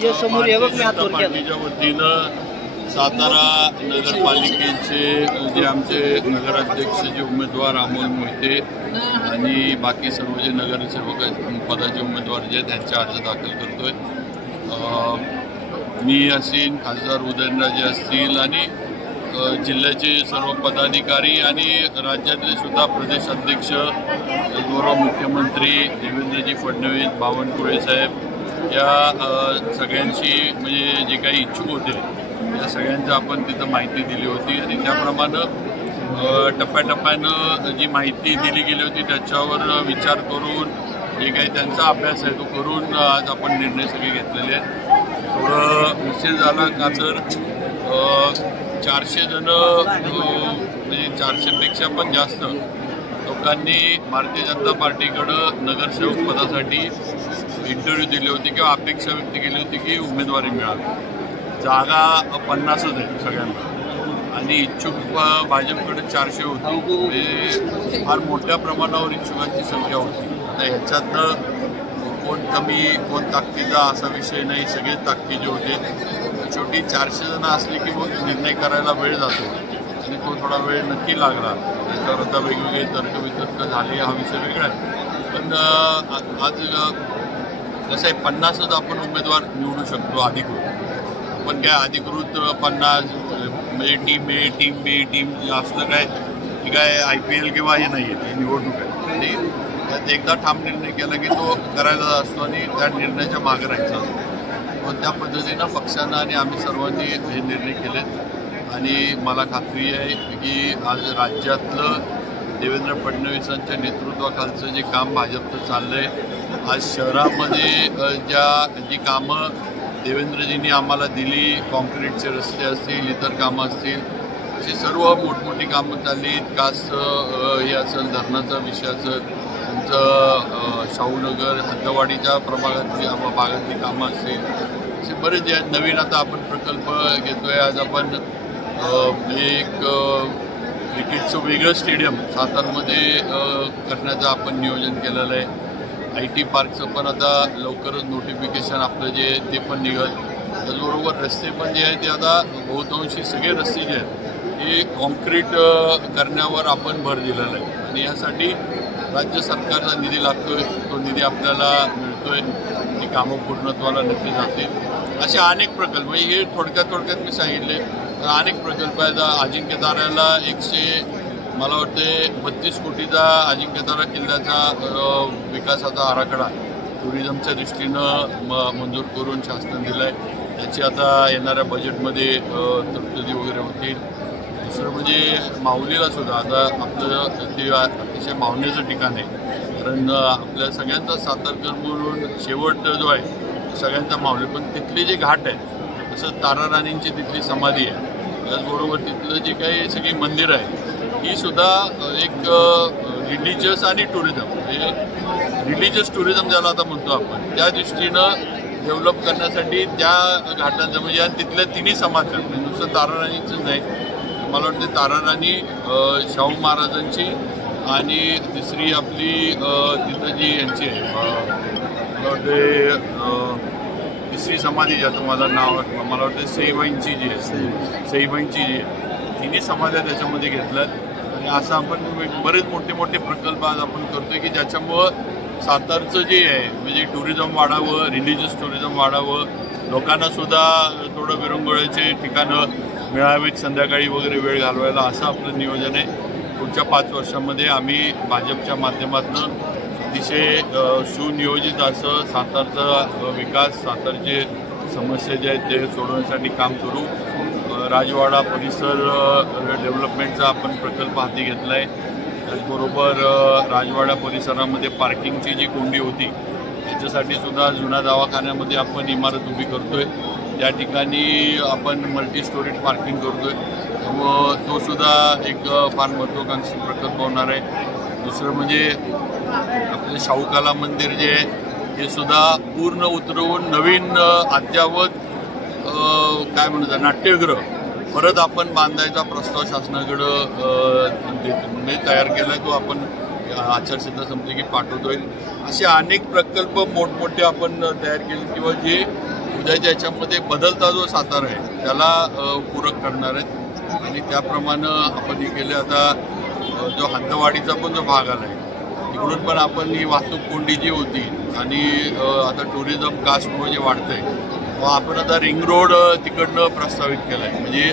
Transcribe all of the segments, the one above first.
पार्टीच्या वतीनं सातारा नगरपालिकेचे जे आमचे नगराध्यक्ष जे उमेदवार अमोल मोहिते आणि बाकी सर्व जे नगरसेवक पदाचे उमेदवार जे त्यांचे अर्ज दाखल करतोय। मी असेल, खासदार उदयनराजे असतील आणि जिल्ह्याचे सर्व पदाधिकारी आणि राज्यातले सुद्धा प्रदेश अध्यक्ष, गौरव मुख्यमंत्री देवेंद्रजी फडणवीस, बावनकुळे साहेब या सगळ्यांची म्हणजे जे काही इच्छुक होते या सगळ्यांची आपण तिथं माहिती दिली होती आणि त्याप्रमाणे टप्प्याटप्प्यानं जी माहिती दिली गेली होती त्याच्यावर विचार करून जे काही त्यांचा अभ्यास आहे तो करून आज आपण निर्णय सगळे घेतलेले आहेत। थोडं विषय झाला का तर 400 जण म्हणजे 400पेक्षा पण जास्त लोकांनी भारतीय जनता पार्टीकडं नगरसेवक पदासाठी इंटरव्ह्यू दिली होती किंवा अपेक्षा व्यक्त केली होती की उमेदवारी मिळावी। जागा 50च आहे सगळ्यांना आणि इच्छुक भाजपकडे 400 होती, म्हणजे फार मोठ्या प्रमाणावर इच्छुकांची संख्या होती। आता ह्याच्यातनं कोण कमी कोण ताकदीचा असा विषय नाही, सगळे ताकदीचे होते। शेवटी 400 जण असले की मग निर्णय करायला वेळ जातो आणि तो थोडा वेळ नक्की लागला। त्याच्यावर आता वेगवेगळे तर्कवितर्क झाले, हा विषय वेगळा आहे। पण आज कसं आहे 50च आपण उमेदवार निवडू शकतो अधिकृत। पण काय अधिकृत 50 म्हणजे टीम ए, टीम बी, टीम असलं काय IPL किंवा हे नाही आहे, निवडणूक आहे आणि त्यात एकदा ठाम निर्णय केला की तो करायचा असतो आणि त्या निर्णयाच्या मागे राहायचा असतो। पण त्या पद्धतीनं पक्षानं आणि आम्ही सर्वांनी हे निर्णय केलेत आणि मला खात्री आहे की आज राज्यातलं देवेंद्र फडणवीसांच्या नेतृत्वाखालचं जे काम भाजपचं चाललं आहे, आज शहरामध्ये जी कामं देवेंद्रजींनी आम्हाला दिली, कॉन्क्रीटचे रस्ते असतील, इतर कामं असतील, अशी सर्व मोठमोठी कामं चालली। कास हे असेल, धरणाचा विषय असेल, तुमचं शाहूनगर हद्दवाडीच्या भागातली कामं असतील, असे बरेच जे नवीन आता आपण प्रकल्प घेतोय। आज आपण एक क्रिकेटचं वेगळं स्टेडियम सातारमध्ये करण्याचं आपण नियोजन केलेलं आहे। IT पार्कचं पण आता लवकरच नोटिफिकेशन आपलं जे ते पण निघेल। त्याचबरोबर रस्ते पण जे आहेत ते आता बहुतांशी सगळे रस्ते जे आहेत ते कॉन्क्रीट करण्यावर आपण भर दिलेला आहे आणि यासाठी राज्य सरकारचा निधी लागतोय, तो निधी आपल्याला मिळतोय, ती कामं पूर्णत्वाला नक्की जातील। असे अनेक प्रकल्प, म्हणजे हे थोडक्यात मी सांगितले, अनेक प्रकल्प आहेत। अजिंक्यताऱ्याला मला वाटते 32 कोटीचा अजिंक्यतारा किल्ल्याचा विकासाचा आराखडा टुरिझमच्या दृष्टीनं मंजूर करून शासनाने दिला आहे। त्याची आता येणाऱ्या बजेटमध्ये तरतुदी वगैरे होतील। दुसरं म्हणजे माऊलीला सुद्धा आता आपलं ते अतिशय मावण्याचं ठिकाण आहे, कारण आपल्या सगळ्यांचा सातारकर म्हणून शेवट जो आहे सगळ्यांचा माऊली, पण तिथले जे घाट आहे तसं ताराराणींची तिथली समाधी आहे, त्याचबरोबर तिथलं जे काही सगळी मंदिरं आहे ही सुद्धा एक रिलिजियस आणि टुरिझम, म्हणजे रिलिजियस टुरिझम ज्याला आता म्हणतो आपण, त्या दृष्टीनं डेव्हलप करण्यासाठी त्या घाटांचं म्हणजे तिथल्या तिन्ही समाध्या, म्हणजे नुसतं ताराराणीचंच नाही, मला वाटते ताराराणी, शाहू महाराजांची आणि तिसरी आपली तिथं जी यांची आहे मला वाटते तिसरी समाधी ज्याचं मला नाव वाटतं, मला वाटतं सईबाईंची जी आहे, सईबाईंची जी आहे, तिन्ही समाध्या त्याच्यामध्ये घेतल्यात। आणि असं आपण बरेच मोठे प्रकल्प आज आपण करतोय की ज्याच्यामुळं सातारचं जे आहे म्हणजे टुरिझम वाढावं, रिलिजियस टुरिझम वाढावं, लोकांना सुद्धा थोडं विरंगुळ्याचे ठिकाणं मिळावीत संध्याकाळी वगैरे वेळ घालवायला, असं आपलं नियोजन आहे। पुढच्या 5 वर्षामध्ये आम्ही भाजपच्या माध्यमातून अतिशय सुनियोजित असं सातारचा विकास, सातारचे समस्या जे आहेत ते सोडवण्यासाठी काम करू। राजवाडा परिसर डेव्हलपमेंटचा आपण प्रकल्प हाती घेतला आहे। त्याचबरोबर राजवाडा परिसरामध्ये पार्किंगची जी कोंडी होती त्याच्यासाठी सुद्धा जुन्या दवाखान्यामध्ये आपण इमारत उभी करतोय, त्या ठिकाणी आपण मल्टी स्टोरीड पार्किंग करतोय, त्यामुळं तो सुद्धा एक फार महत्त्वाकांक्षी प्रकल्प होणार आहे। दुसरं म्हणजे आपलं शाहू कला मंदिर जे आहे हे सुद्धा पूर्ण उतरवून नवीन अद्ययावत काय म्हणतात नाट्यगृह परत आपण बांधायचा प्रस्ताव शासनाकडं तयार केला आहे, तो आपण आचारसंहिता संपली की पाठवतोय। असे अनेक प्रकल्प मोठमोठे आपण तयार केले किंवा जे उद्याच्या याच्यामध्ये बदलता जो सातारा आहे त्याला पूरक ठरणार आहे आणि त्याप्रमाणे आपण हे केले. आता जो हंदवाडीचा पण जो भाग आला आहे तिकडून पण आपण ही वाहतूक कोंडी जी होती आणि आता टुरिझम कास्टमुळे जे वाढतंय मग आपण आता रिंग रोड तिकडनं प्रस्तावित केलं आहे. म्हणजे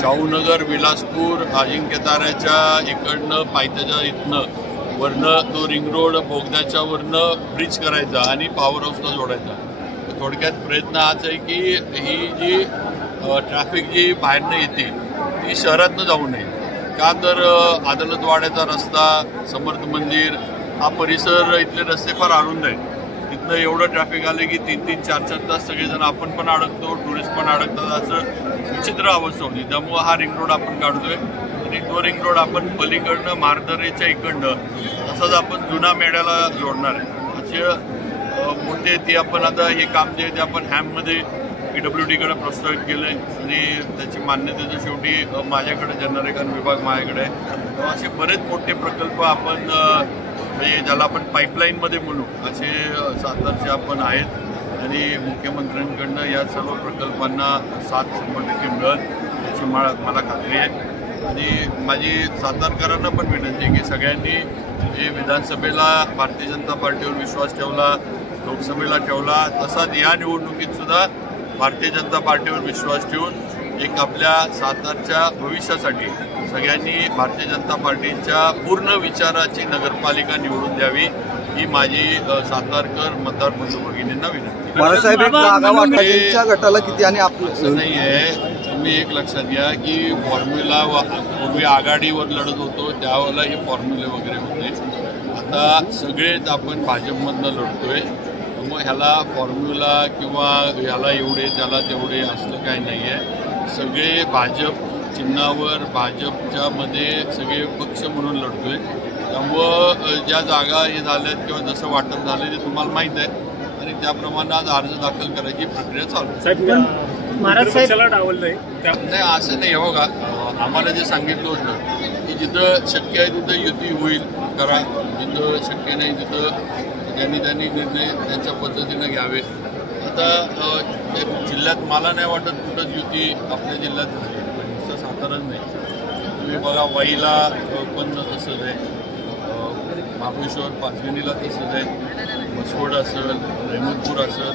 शाहूनगर, विलासपूर, अजिंक्यताऱ्याच्या इकडनं पायथ्याच्या इथनं वरनं तो रिंग रोड बोगद्याच्या वरनं ब्रिज करायचा आणि पॉवर हाऊसला जोडायचा. थोडक्यात प्रयत्न हाच आहे की ही जी ट्रॅफिक जी बाहेरनं येते ती शहरातनं जाऊ नये. का तर आदलतवाड्याचा रस्ता, समर्थ मंदिर हा परिसर, इथले रस्ते फार अरुंद आहेत. तिथनं एवढं ट्रॅफिक आलं की 3-3, 4-4 तास सगळेजण आपण पण अडकतो, टुरिस्ट पण अडकतात, असं विचित्र अवस्था होती. त्यामुळं हा रिंग रोड आपण काढतोय आणि तो रिंग रोड आपण पलीकडनं मारदरेच्या इकडनं तसंच आपण जुना मेढ्याला जोडणार आहे. असे मोठे ती आपण आता हे काम जे आहे ते आपण हॅममध्ये PWDकडे प्रस्तावित केलं आहे आणि त्याची मान्यतेचं शेवटी माझ्याकडे जनरेगन विभाग माझ्याकडे आहे. असे बरेच मोठे प्रकल्प आपण म्हणजे ज्याला आपण पाईपलाईनमध्ये म्हणू असे सातारचे आपण आहेत आणि मुख्यमंत्र्यांकडनं या सर्व प्रकल्पांना 100% मिळेल याची मला खात्री आहे. आणि माझी सातारकरांना पण विनंती आहे की सगळ्यांनी हे विधानसभेला भारतीय जनता पार्टीवर विश्वास ठेवला, लोकसभेला ठेवला, तसाच या निवडणुकीत सुद्धा भारतीय जनता पार्टीवर विश्वास ठेवून एक आपल्या सातारच्या भविष्यासाठी सगळ्यांनी भारतीय जनता पार्टीच्या पूर्ण विचाराची नगरपालिका निवडून द्यावी ही माझी सातारकर मतदार बंधू भगिनींना विनंती. बाळासाहेब गटाला किती आणि आपलं असं नाही आहे. तुम्ही एक लक्षात घ्या की फॉर्म्युला पूर्वी आघाडीवर लढत होतो त्यावेळेला हे फॉर्म्युले वगैरे होते. आता सगळेच आपण भाजपमधनं लढतोय. मग ह्याला फॉर्म्युला किंवा ह्याला एवढे त्याला तेवढे असलं काही नाही आहे. सगळे भाजप चिन्हावर भाजपच्या मध्ये सगळे पक्ष म्हणून लढतोय. त्यामुळं ज्या जागा हे झाल्यात किंवा जसं वाटप झालं ते तुम्हाला माहीत आहे आणि त्याप्रमाणे आज अर्ज दाखल करायची प्रक्रिया चालू आहे. नाही असं नाही हो का. आम्हाला जे सांगितलं होतं की जिथं शक्य आहे तिथं युती होईल करा, जिथं शक्य नाही तिथं त्यांनी निर्णय त्यांच्या पद्धतीनं घ्यावे. आता जिल्ह्यात मला नाही वाटत कुठंच युती आपल्या जिल्ह्यात नुसतं साताराच नाही. तुम्ही बघा वाईला पण तसंच आहे, महाबळेश्वर पाचगणीला तसंच आहे, मसवड असेल, रेहमतपूर असेल,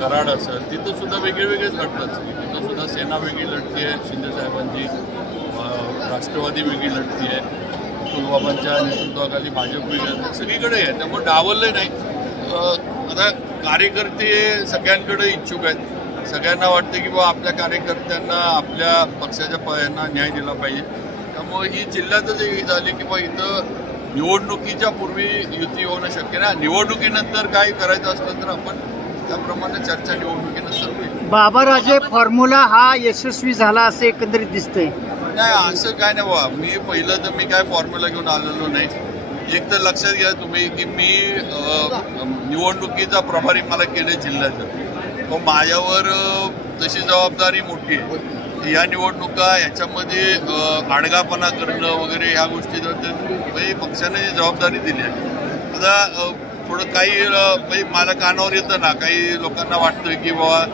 कराड असेल, तिथं सुद्धा वेगळेच लढतात. तिथं सुद्धा सेना वेगळी लढती आहे शिंदेसाहेबांची, राष्ट्रवादी वेगळी लढती आहे, कुलबाबांच्या नेतृत्वाखाली भाजप वेगळं सगळीकडे आहे. त्यामुळे डावललं नाही. आता कार्यकर्ते सगळ्यांकडे इच्छुक आहेत. सगळ्यांना वाटतं की बाबा आपल्या कार्यकर्त्यांना आपल्या पक्षाच्या यांना न्याय दिला पाहिजे. त्यामुळे ही जिल्ह्यातच ही झाली की बा इथं निवडणुकीच्या पूर्वी युती होणं शक्य नाही. निवडणुकीनंतर काय करायचं असलं तर आपण त्याप्रमाणे चर्चा निवडणुकीनंतर होईल. बाबाराजे फॉर्म्युला हा यशस्वी झाला असं एकंदरीत दिसतंय. नाही असं काय नाही बाबा. मी पहिलं तर मी काय फॉर्म्युला घेऊन आलेलो नाही. एक तर लक्षात घ्या तुम्ही की मी निवडणुकीचा प्रभारी मला केले जिल्ह्याचं. मग माझ्यावर तशी जबाबदारी मोठी आहे. या निवडणुका याच्यामध्ये आडगापणा करणं वगैरे ह्या गोष्टी म्हणजे पक्षाने जबाबदारी दिली आहे. आता थोडं काही म्हणजे मला कानावर येतं ना, काही लोकांना वाटतं की बाबा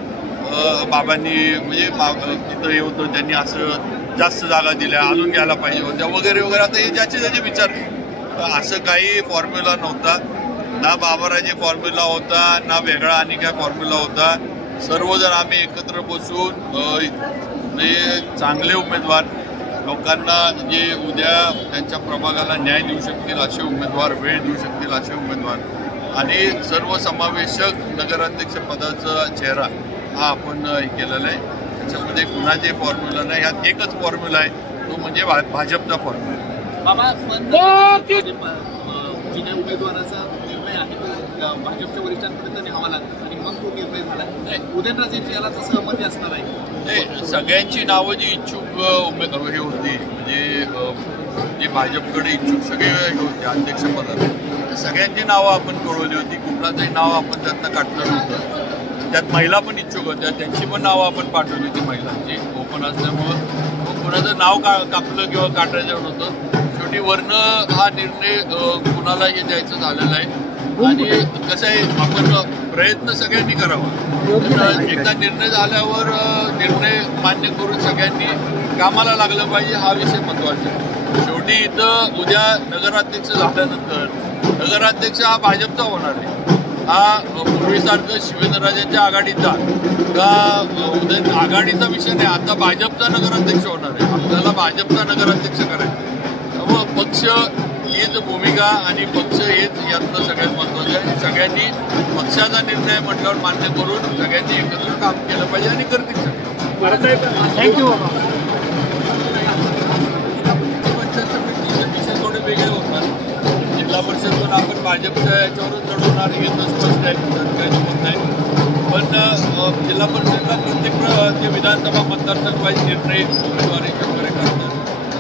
बाबांनी म्हणजे तिथं हे होतं त्यांनी असं जास्त जागा दिल्या अजून घ्यायला पाहिजे होत्या वगैरे वगैरे. आता हे ज्याचे ज्याचे विचार असं काही फॉर्म्युला नव्हता ना. बाबाराजे फॉर्म्युला होता ना वेगळा आणि काय फॉर्म्युला होता. सर्वजण आम्ही एकत्र बसून म्हणजे चांगले उमेदवार लोकांना जे उद्या त्यांच्या प्रभागाला न्याय देऊ शकतील असे उमेदवार, वेळ देऊ शकतील असे उमेदवार आणि सर्वसमावेशक नगराध्यक्ष पदाचा चेहरा हा आपण केलेला आहे. त्याच्यामध्ये कुणाचे फॉर्म्युला नाही. ह्यात एकच फॉर्म्युला आहे तो म्हणजे भाजपचा फॉर्म्युला. जुन्या उमेदवाराचा निर्णय आहे तो भाजपच्या वरिष्ठांपर्यंत न्यावा लागतो आणि मग तो निर्णय झाला. उदयनराजेंची याला तर सहमती असणार आहे. सगळ्यांची नावं जी इच्छुक उमेदवार हे होती म्हणजे जे भाजपकडे इच्छुक सगळे होते अध्यक्षपदाला सगळ्यांची नावं आपण कळवली होती. कुणाचंही नाव आपण त्यातनं काढलं नव्हतं. त्यात महिला पण इच्छुक होत्या त्यांची पण नावं आपण पाठवली होती महिलांची. ओपन असल्यामुळं कुणाचं नाव कापलं किंवा काढायचं नव्हतं. शेवटी वरनं हा निर्णय कुणाला हे द्यायचं झालेला आहे आणि कसं आहे आपण प्रयत्न सगळ्यांनी करावा. एकदा निर्णय झाल्यावर निर्णय मान्य करून सगळ्यांनी कामाला लागलं पाहिजे, हा विषय महत्वाचा आहे. शेवटी इथं उद्या नगराध्यक्ष झाल्यानंतर नगराध्यक्ष हा भाजपचा होणार आहे. हा पूर्वीसारखं शिवेंद्रराजेंच्या आघाडीचा का उद्या आघाडीचा विषय नाही, आता भाजपचा नगराध्यक्ष होणार आहे. आपल्याला भाजपचा नगराध्यक्ष करायचा. त्यामुळं पक्ष हीच भूमिका आणि पक्ष हेच यातलं सगळ्यात महत्त्वाचं आहे. सगळ्यांनी पक्षाचा निर्णय म्हटल्यावर मान्य करून सगळ्यांनी एकत्र काम केलं पाहिजे आणि करतील सगळे. थँक्यू. विषय थोडे वेगळे होतात. जिल्हा परिषद पण आपण भाजपच्या याच्यावरच लढवणार हे तर स्पष्ट आहे, काही होत नाही. पण जिल्हा परिषदला प्रत्येक जे विधानसभा मतदारसंघ वाईज निर्णय उमेदवारी वगैरे करतात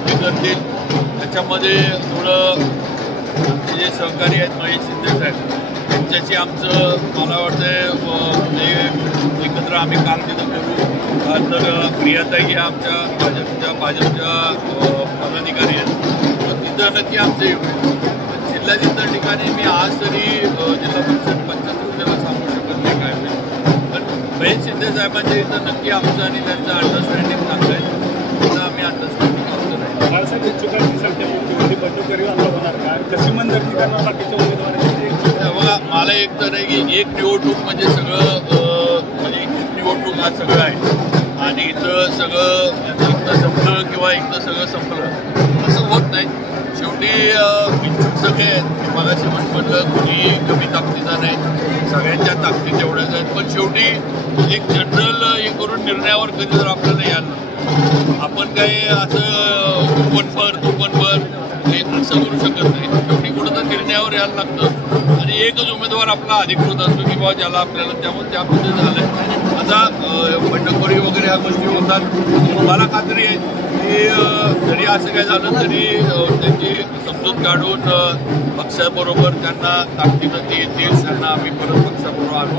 ते करतील. त्याच्यामध्ये थोडं जे सहकारी आहेत महेश शिंदे साहेब त्यांच्याशी आमचं मला वाटतं एकत्र आम्ही काम तिथं करू. तर प्रियाताई ह्या आमच्या भाजपच्या पदाधिकारी आहेत, तर तिथं नक्की आमचं येऊ. जिल्ह्याच्या ठिकाणी मी आज तरी जिल्हा परिषद पंचायत समितीला सांगू शकत नाही काय होईल. पण महेश शिंदे साहेबांच्या इथं नक्की आमचं आणि त्यांचं अंडरस्टँडिंग चांगलं आहे. तिथं आम्ही अंडरस्टँडिंग आमचं नाही. कशी मंजूर करणार बाकीच्या उमेदवारांची? बघा, मला एक तर आहे की एक निवडणूक म्हणजे सगळं म्हणजे एकच निवडणूक हा सगळं आहे आणि इथं सगळं एकदा संपलं किंवा एकदा सगळं संपलं असं होत नाही. शेवटी इच्छुक सगळे आहेत. मगाशी म्हटलं कुणी कमी ताकदीचा नाही, सगळ्यांच्या ताकदी तेवढ्याच आहेत. पण शेवटी एक जनरल हे करून निर्णयावर कधी जर आपल्याला यायला आपण काही असं तोपणभर हे असं करू शकत नाही. शेवटी कुठं तर निर्णयावर यायला लागतं आणि एकच उमेदवार आपला अधिकृत असतो की बाबा ज्याला आपल्याला त्यामुळे त्या पद्धतीने झालं आहे. आता बंडखोरी वगैरे ह्या गोष्टी होतात. मला खात्री आहे की जरी असं काय झालं तरी त्यांची समजूत काढून पक्षाबरोबर त्यांना ताकदीनं ते येतील, त्यांना आम्ही परत पक्षाबरोबर आणू.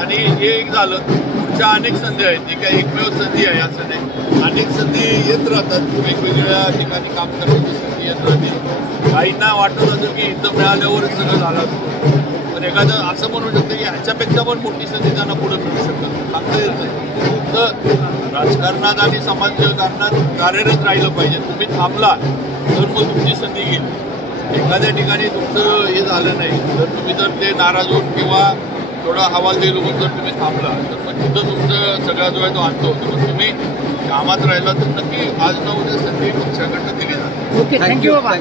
आणि हे एक झालं. पुढच्या अनेक संधी आहेत, ती काही एकमेव संधी आहे असं नाही. अनेक संधी येत राहतात, वेगवेगळ्या ठिकाणी काम करण्याची संधी येत राहतील. काहींना वाटत असेल की इथं मिळाल्यावरच सगळं झालं असतं, पण एखादं असं म्हणू शकतं की ह्याच्यापेक्षा पण मोठी संधी त्यांना पुढे मिळू शकतात. सांगता येत नाही. तर राजकारणात आणि समाजकारणात कार्यरत राहिलं पाहिजे. तुम्ही थांबला तर मग तुमची संधी घेईल. एखाद्या ठिकाणी तुमचं हे झालं नाही तर तुम्ही जर ते नाराज होऊन किंवा थोडा हवाल देईल जर तुम्ही थांबला तर मग तिथं तुमचं सगळा जो आहे तो आणतो. तर तुम्ही कामात राहिला तर नक्की आज न उद्या संधी पक्षाकडनं दिली जाते. ओके, थँक्यू बाबा.